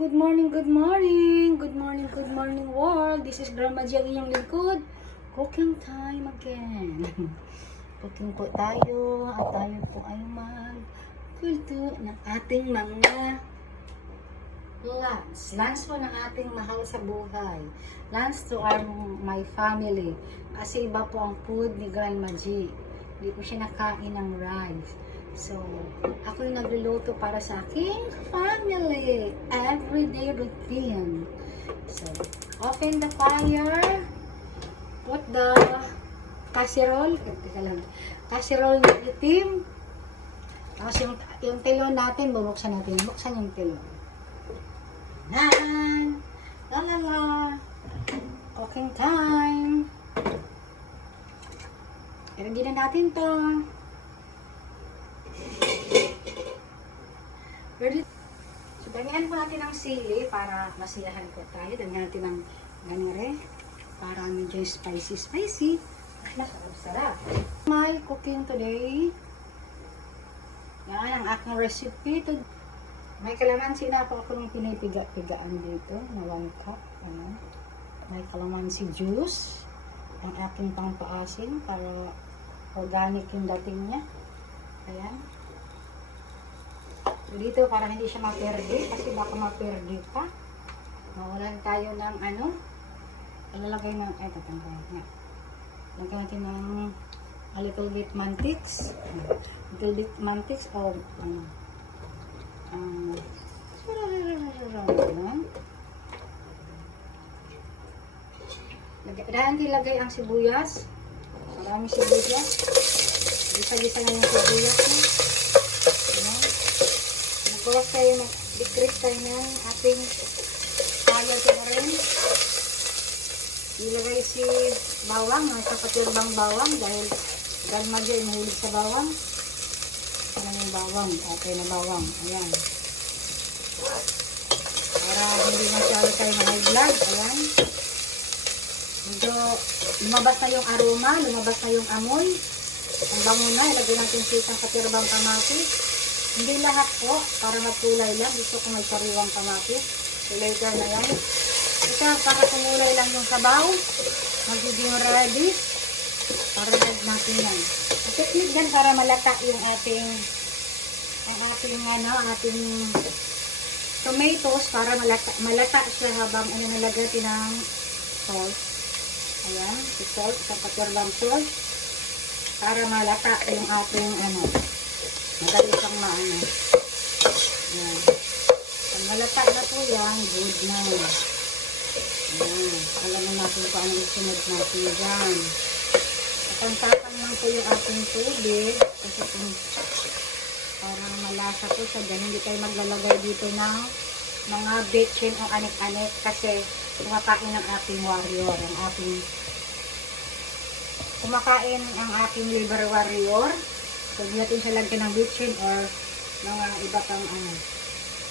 Good morning, good morning. Good morning, good morning world. This is Grandma G, ang inyong lingkod. Cooking time again. Cooking po tayo at tayo po ay mag-kulto ng ating mga lunch. Lunch po ng ating mahal sa buhay. Lunch to my family. Kasi iba po ang food ni Grandma G. Hindi po siya nakain ng rice. So, ako yung nagluluto para sa aking family. Everyday routine. So, open the fire. Put the casserole. Casserole na itim. Tapos yung telon natin, bubuksan natin. Buksan yung telon. Nan! Lalala! Cooking time! Ilagay na natin to. Ready? So, damihan po natin ang sili para masilahan po tayo. Damihan natin ang ganire para medyo spicy. Sarap. My cooking today. Yan ang aking recipe. May kalamansi na po ako ng pinipiga-pigaan dito na 1 cup. Ayan. May kalamansi juice. Ang aking pangpaasim para organic yung dating niya. Ayan. So, dito para hindi siya maperde kasi baka maperde pa. Mawalan tayo ng ilalagay ng tatanggal nga. Lagyan natin ng a little bit mantics. Little bit mantics o dahil nilagay ang sibuyas. Maraming sibuyas. Gisa-gisa na yung sibuyas niya. Nagbawas tayo, mag-decrease tayo ng ating fire to the rin. Ilagay si bawang, may kapatirbang bawang dahil Grandma G ay mahilig sa bawang. Ano yung bawang? Okay na bawang. Ayan. Para hindi masyado tayo high blood. Ayan. Medyo lumabas na yung aroma, lumabas na yung amoy. Ang bango na, ilagay natin sa isang katirbang kamatis. Hindi lahat po, para magkulay lang. Gusto ko may sariwang kamatis. So later na yan. Ito, para kumulay lang yung sabaw. Magiging ready. Para lag natin yan. Ang technique dyan para malata yung ating tomatoes. Para malata siya habang nalagay natin ng salt. Ayan, si salt, sa katirbang salt. Para malata yung ating madali siyang Ayan. Pag malata na po yan, good na. Ayan. Alam na natin kung anong isunod natin dyan. Kapantakan lang po yung ating tubig. Kasi kung parang malasa po siya dyan, hindi tayo maglalagay dito ng mga bitchin o anik-anik kasi kumakain ang ating warrior. Kumakain ang ating liver warrior. So, hindi natin siya lagyan ng bitchin or mga iba pang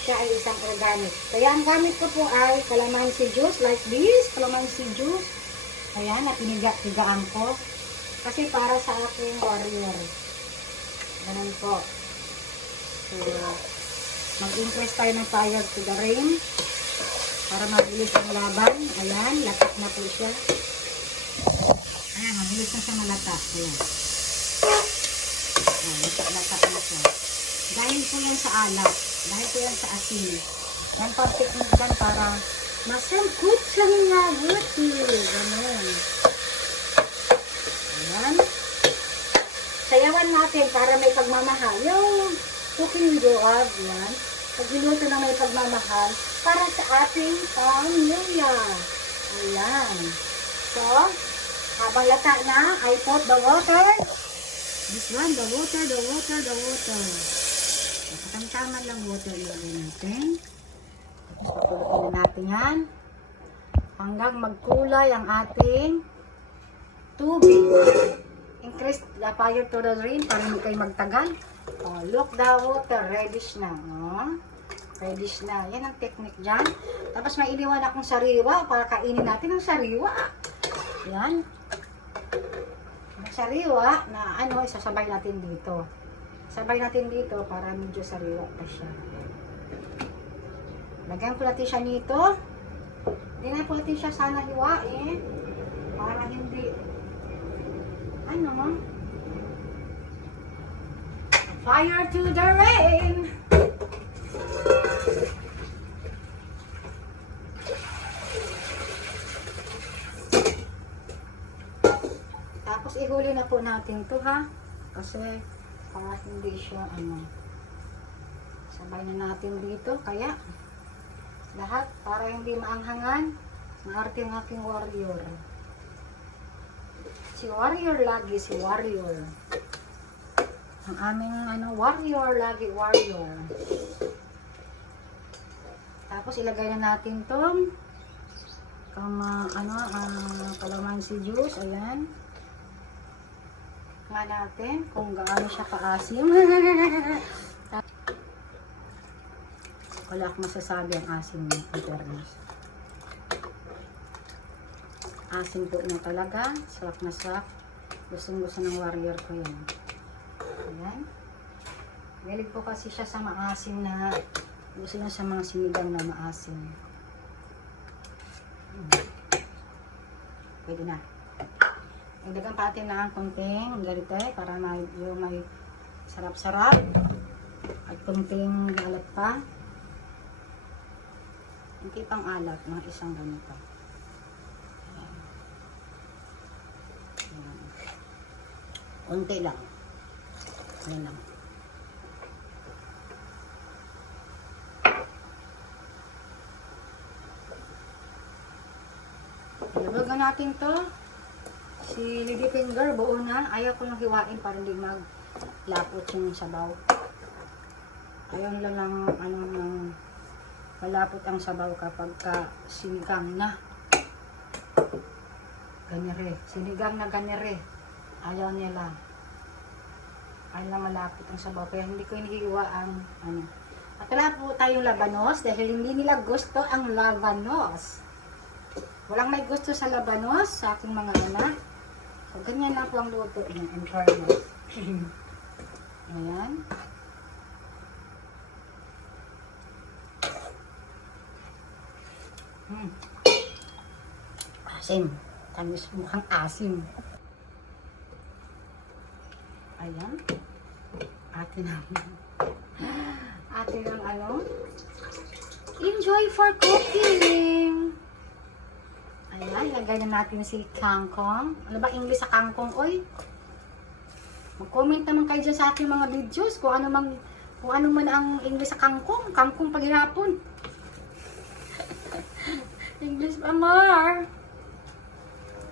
Siya ay isang organic. Kaya ang gamit ko po ay calamansi juice like this. Calamansi juice. Ayan, at piniga-pigaan ko. Kasi para sa ating warrior. Ganun po. So, mag-increase tayo ng fire to the rain. Para mabilis ang laban. Ayan, latak na po siya. Ayan, mabilis na siya malata. Ayan. Latak na siya. Dahil po yan sa alat. Dahil po yan sa asin. Yan pang technique dyan para masangkot sa mga buti. Ganun. Ayan. Sayawan natin para may pagmamahal. Yung cooking job. Yan. Pag-iluto na may pagmamahal para sa ating pamilya. Ayan. So, habang lata na, I put the water. This one, the water. Katamtaman lang water ilagay natin. Tapos pakuloyin natin yan. Hanggang magkulay ang ating tubig. Increase the fire to the drain para hindi kayo magtagal. Oh, look the water. Reddish na. Oh. Reddish na. Yan ang technique dyan. Tapos may iniwan akong sariwa para kainin natin ang sariwa. Yan. Sariwa na isasabay natin dito. Sabay natin dito para medyo sariwa pa siya. Lagyan ko natin siya nito. Hindi na po natin siya sana hiwain. Para hindi, ano, fire to the rain! Tapos ihuli na po natin to ha. Kasi para hindi siya ano. Sabay na natin dito. Kaya lahat para hindi maanghangan. Maarte ng aking warrior. Si warrior lagi, si warrior. Ang aming ano, warrior lagi, warrior. Tapos ilagay na natin tong calamansi juice. Ayan. Nga natin kung gaano siya kaasim. Wala akong masasabi ang asim niya, in fairness. Asim po niya talaga. Sarap na sarap. Gustong-gusto ng warrior ko yan. Ayan. Galing po kasi siya sa maasim na gusto niya sa mga sinigang na maasim. Pwede na. Nagdagan pa natin na ang konting garite para medyo may sarap-sarap. At konting alat pa. Hindi pang alat, mga isang ganito. Ayan. Ayan. Unti lang. Ayan lang. Ilabagan natin to. Si Lady Finger, buo na. Ayaw ko nang hiwain para hindi maglapot yung sabaw. Ayaw nila lang malapot ang sabaw kapag sinigang na. Ganire. Sinigang na ganire. Ayaw nila. Ayaw lang malapot ang sabaw. Kaya hindi ko hinihiwa ang ano. At wala po tayong labanos dahil hindi nila gusto ang labanos. Walang may gusto sa labanos sa aking mga anak. So, ganyan lang po ang luto niya. In fairness. Ayan. Asim. Tamis, mukhang asim. Ayan. Atin ang ano. Enjoy for cooking. Ayan, lagay na natin si kangkong. Ano ba English sa kangkong, oy? Mag-comment naman kayo dyan sa aking mga videos kung ano man ang English sa kangkong. Kangkong paghihapon. English pa more.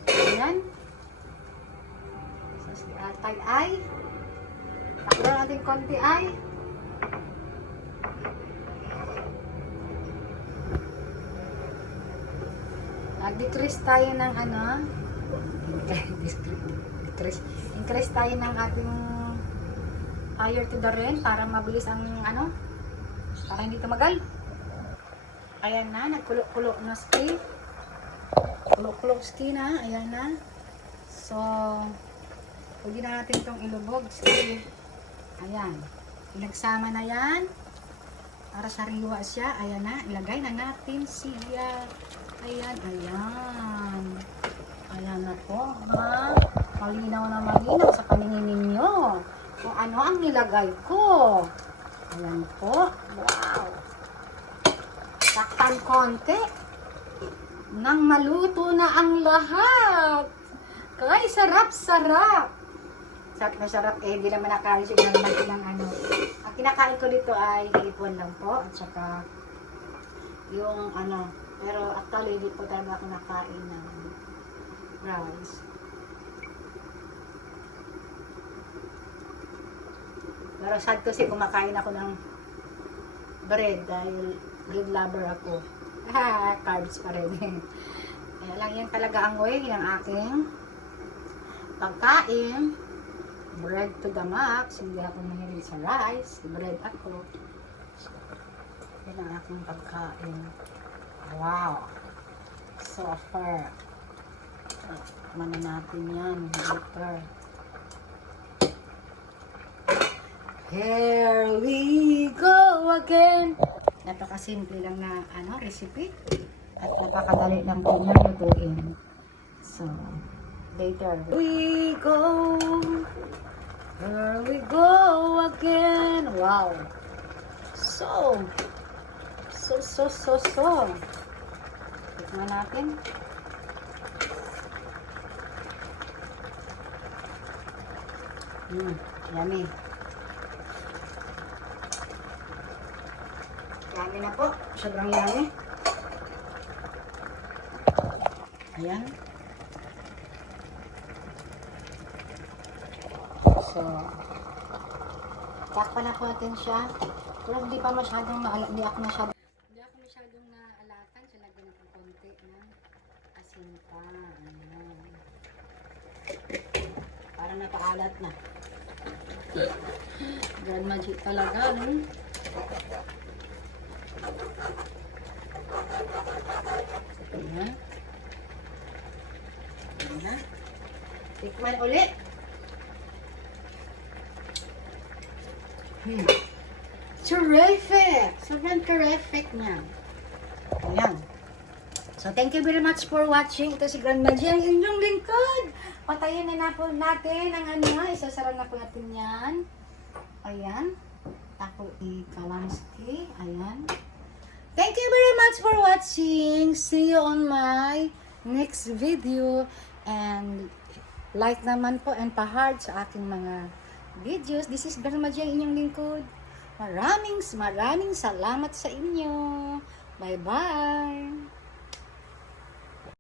Ayan. So, si atay ay. Takbo natin konti ay. Nag-decrease tayo ng ano. Increase tayo ng ating fire to the rain para mabilis ang ano. Para hindi tumagal. Ayan na, nagkulo-kulo na ski. Kulo-kulo ski na, ayan na. So, pwede na natin itong ilubog ski. Ayan. Pinagsama na yan. Para sariwa siya. Ayan na, ilagay na natin siya. Ayan, ayan. Ayan na po, ha? Malinaw na malinaw sa paningin ninyo. Kung ano ang nilagay ko. Ayan po. Wow. Takpan konti. Nang maluto na ang lahat. Kay sarap-sarap. Sarap na sarap. Eh, di naman nakain siguro naman silang ano. Ang kinakain ko dito ay hipon lang po. At saka yung ano. Pero actually, hindi po talaga ako nakain ng rice. Pero sad ko kasi kumakain ako ng bread dahil bread lover ako. Carbs pa rin. Kaya lang yan talaga ang way ng aking pagkain. Bread to the max. Hindi ako mahilig sa rice. Bread ako. Yan ang aking pagkain. Wow. So far. Mana natin yan. Later. Here we go again. Napakasimple lang na recipe. At napakadali lang po niya lutuin. So, later we go. Here we go again. Wow. So. Tikman natin. Yummy. Yummy na po. Sobrang yummy. Ayan. So, takpan na po natin siya. Pero hindi pa masyadong hindi ako masyadong naalatan. So, lagyan ng konti ng asin pa. Ayan. Para napaalat na. Grandma G talaga, no? Ayan. Ayan. Tikman ulit. Terrific! Sobrang terrific niya. Ayan. So, thank you very much for watching. Ito si Grandma G, ang inyong lingkod. Patayin na po natin ang isasara na po natin yan. Ayan. Tako i-kalamski. Ayan. Thank you very much for watching. See you on my next video. And like naman po and pa-heart sa aking mga videos. This is Grandma G, ang inyong lingkod. Maraming salamat sa inyo. Bye-bye.